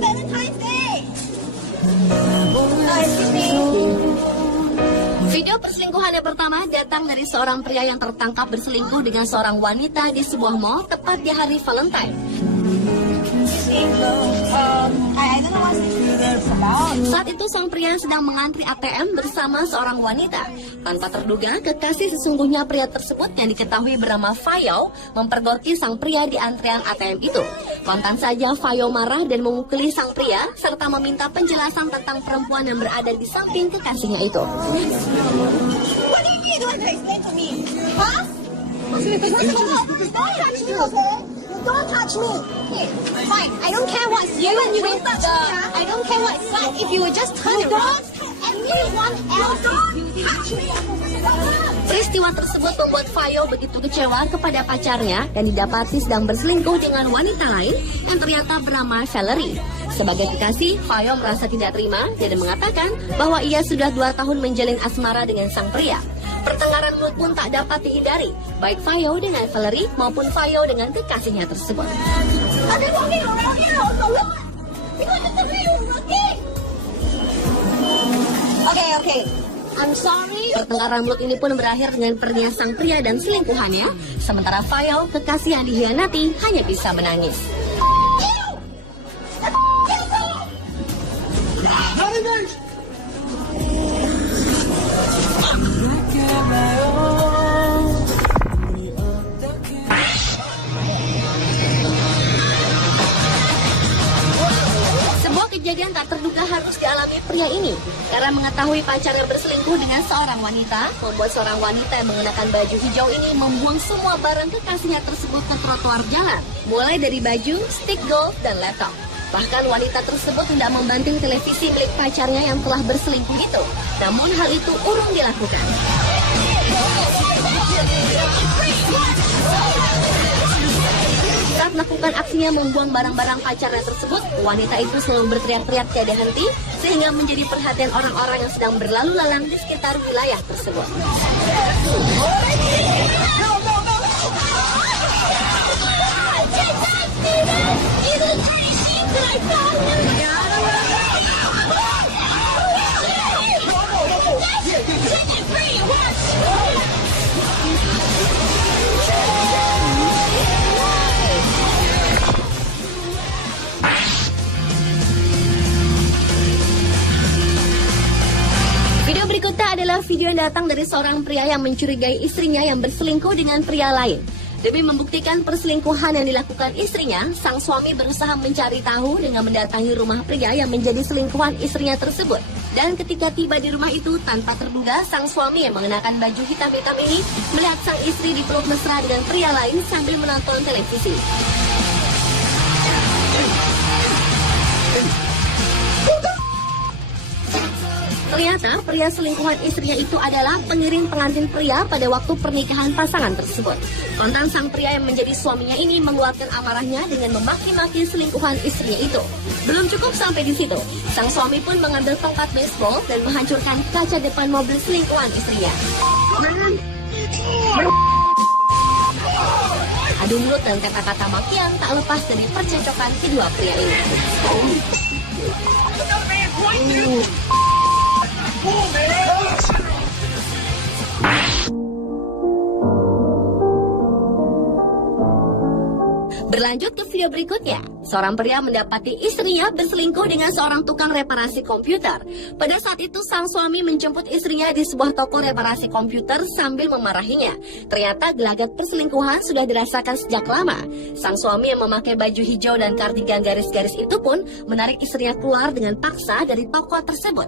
Valentine's Day. Excuse me. Video perselingkuhan yang pertama datang dari seorang pria yang tertangkap berselingkuh dengan seorang wanita di sebuah mall tepat di hari Valentine. I don't know what it's about. Saat itu sang pria sedang mengantri ATM bersama seorang wanita. Tanpa terduga, kekasih sesungguhnya pria tersebut yang diketahui bernama Fayo mempergoki sang pria di antrian ATM itu. Kontan saja Fayo marah dan memukuli sang pria serta meminta penjelasan tentang perempuan yang berada di samping kekasihnya itu. What do you mean you want to explain to me? Huh? Don't touch me, okay? You don't touch me. Okay, fine. I don't care what's you and you don't touch me. I don't care what's that. If you would just turn around, everyone else is touch me. Peristiwa tersebut membuat Fayo begitu kecewa kepada pacarnya dan didapati sedang berselingkuh dengan wanita lain yang ternyata bernama Valerie. Sebagai kekasih, Fayo merasa tidak terima dan mengatakan bahwa ia sudah 2 tahun menjalin asmara dengan sang pria. Pertengkaran mulut pun tak dapat dihindari, baik Fayo dengan Valerie maupun Fayo dengan kekasihnya tersebut. I've been walking around here all so long. Because it's the way you're looking. Okay. I'm sorry. Pertengkaran mulut ini pun berakhir dengan perginya sang pria dan selingkuhannya, sementara Fayo, kekasih yang dihianati, hanya bisa menangis. Kejadian tak terduga harus dialami pria ini karena mengetahui pacarnya berselingkuh dengan seorang wanita, membuat seorang wanita yang mengenakan baju hijau ini membuang semua barang kekasihnya tersebut ke trotoar jalan, mulai dari baju, stick golf, dan laptop. Bahkan wanita tersebut tidak membanting televisi milik pacarnya yang telah berselingkuh itu. Namun hal itu urung dilakukan. Saat melakukan aksinya membuang barang-barang pacarnya tersebut, wanita itu selalu berteriak-teriak tiada henti sehingga menjadi perhatian orang-orang yang sedang berlalu lalang di sekitar wilayah tersebut. Video berikutnya adalah video yang datang dari seorang pria yang mencurigai istrinya yang berselingkuh dengan pria lain. Demi membuktikan perselingkuhan yang dilakukan istrinya, sang suami berusaha mencari tahu dengan mendatangi rumah pria yang menjadi selingkuhan istrinya tersebut. Dan ketika tiba di rumah itu, tanpa terduga, sang suami yang mengenakan baju hitam-hitam ini melihat sang istri dipeluk mesra dengan pria lain sambil menonton televisi. Ternyata pria selingkuhan istrinya itu adalah pengiring pengantin pria pada waktu pernikahan pasangan tersebut. Kontan sang pria yang menjadi suaminya ini mengeluarkan amarahnya dengan memaki-maki selingkuhan istrinya itu. Belum cukup sampai di situ, sang suami pun mengambil tongkat baseball dan menghancurkan kaca depan mobil selingkuhan istrinya. Adu mulut dan kata-kata makian tak lepas dari percecokan kedua pria ini. Berlanjut ke video berikutnya, seorang pria mendapati istrinya berselingkuh dengan seorang tukang reparasi komputer. Pada saat itu sang suami menjemput istrinya di sebuah toko reparasi komputer sambil memarahinya. Ternyata gelagat perselingkuhan sudah dirasakan sejak lama. Sang suami yang memakai baju hijau dan kardigan garis-garis itu pun menarik istrinya keluar dengan paksa dari toko tersebut.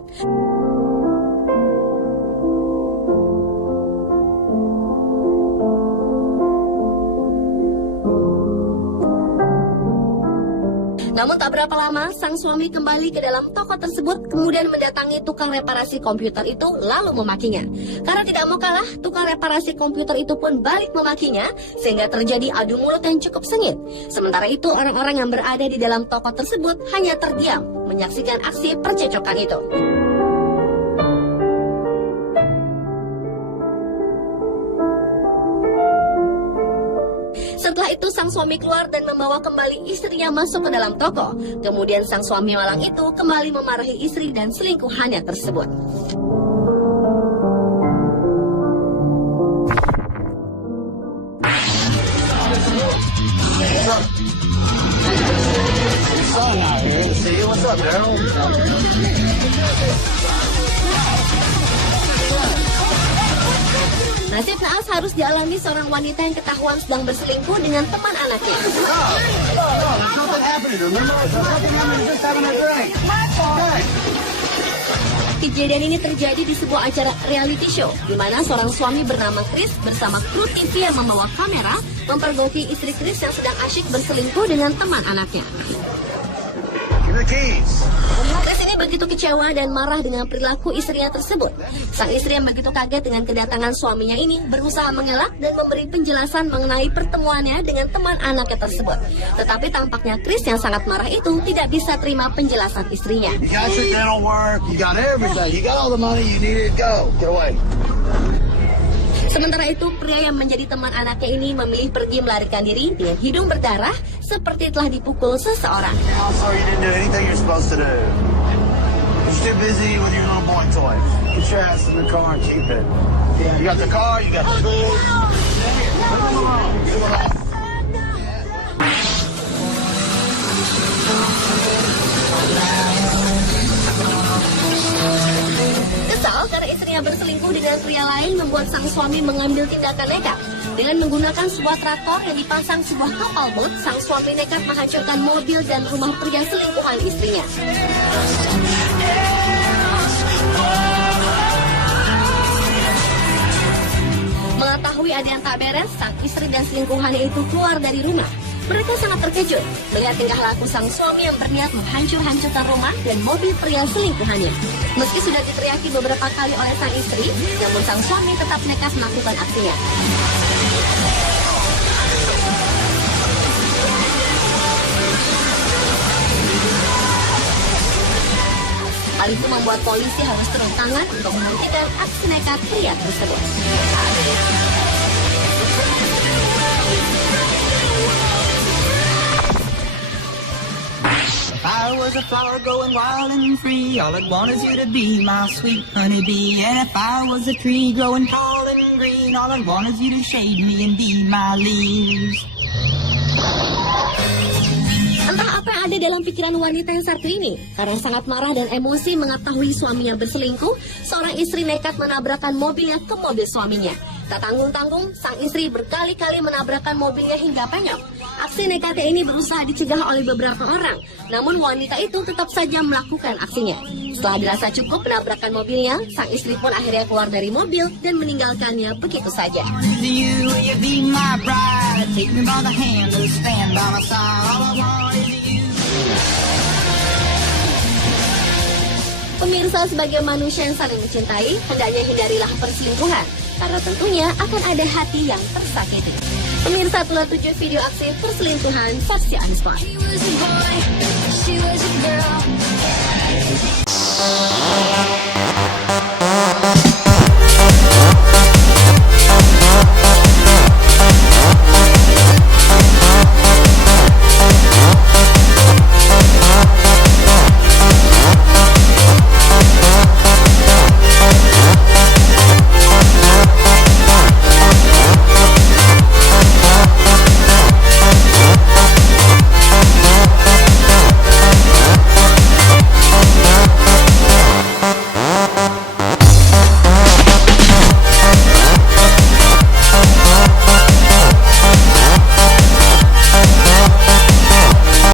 Namun tak berapa lama, sang suami kembali ke dalam toko tersebut, kemudian mendatangi tukang reparasi komputer itu lalu memakinya. Karena tidak mau kalah, tukang reparasi komputer itu pun balik memakinya, sehingga terjadi adu mulut yang cukup sengit. Sementara itu, orang-orang yang berada di dalam toko tersebut hanya terdiam, menyaksikan aksi percecokan itu. Setelah itu sang suami keluar dan membawa kembali istrinya masuk ke dalam toko. Kemudian sang suami malang itu kembali memarahi istri dan selingkuhannya tersebut. Nasib naas harus dialami seorang wanita yang ketahuan sedang berselingkuh dengan teman anaknya. Kejadian ini terjadi di sebuah acara reality show, di mana seorang suami bernama Chris bersama kru TV yang membawa kamera mempergoki istri Chris yang sedang asyik berselingkuh dengan teman anaknya. Chris ini begitu kecewa dan marah dengan perilaku istrinya tersebut. Sang istri yang begitu kaget dengan kedatangan suaminya ini berusaha mengelak dan memberi penjelasan mengenai pertemuannya dengan teman anaknya tersebut. Tetapi tampaknya Chris yang sangat marah itu tidak bisa terima penjelasan istrinya. Sementara itu, pria yang menjadi teman anaknya ini memilih pergi melarikan diri dengan hidung berdarah seperti telah dipukul seseorang. Kesal karena istrinya berselingkuh dengan pria lain membuat sang suami mengambil tindakan nekat. Dengan menggunakan sebuah traktor yang dipasang sebuah kapal bot, sang suami nekat menghancurkan mobil dan rumah pria selingkuhan istrinya. Mengetahui ada yang tak beres, sang istri dan selingkuhannya itu keluar dari rumah. Mereka sangat terkejut melihat tingkah laku sang suami yang berniat menghancur-hancurkan rumah dan mobil pria selingkuhannya. Meski sudah diteriaki beberapa kali oleh sang istri, namun sang suami tetap nekat melakukan aksinya. Hal itu membuat polisi harus turun tangan untuk menghentikan aksi nekat pria tersebut. If I was a flower growing wild and free, all I'd want is you to be my sweet honeybee. And if I was a tree growing tall and green, all I'd want is you to shade me and be my leaves. Entah apa yang ada dalam pikiran wanita yang satu ini. Karena sangat marah dan emosi mengetahui suaminya berselingkuh, seorang istri nekat menabrakkan mobilnya ke mobil suaminya. Tak tanggung-tanggung, sang istri berkali-kali menabrakkan mobilnya hingga penyok. Aksi nekatnya ini berusaha dicegah oleh beberapa orang, namun wanita itu tetap saja melakukan aksinya. Setelah dirasa cukup menabrakkan mobilnya, sang istri pun akhirnya keluar dari mobil dan meninggalkannya begitu saja. You be my bride, take me by the hand and stand by my side. All I want is you. Pemirsa, sebagai manusia yang saling mencintai, hendaknya hindarilah perselingkuhan, karena tentunya akan ada hati yang tersakiti. Pemirsa, telah 7 video aksi perselingkuhan versi Unspot. He was a boy, she was a girl.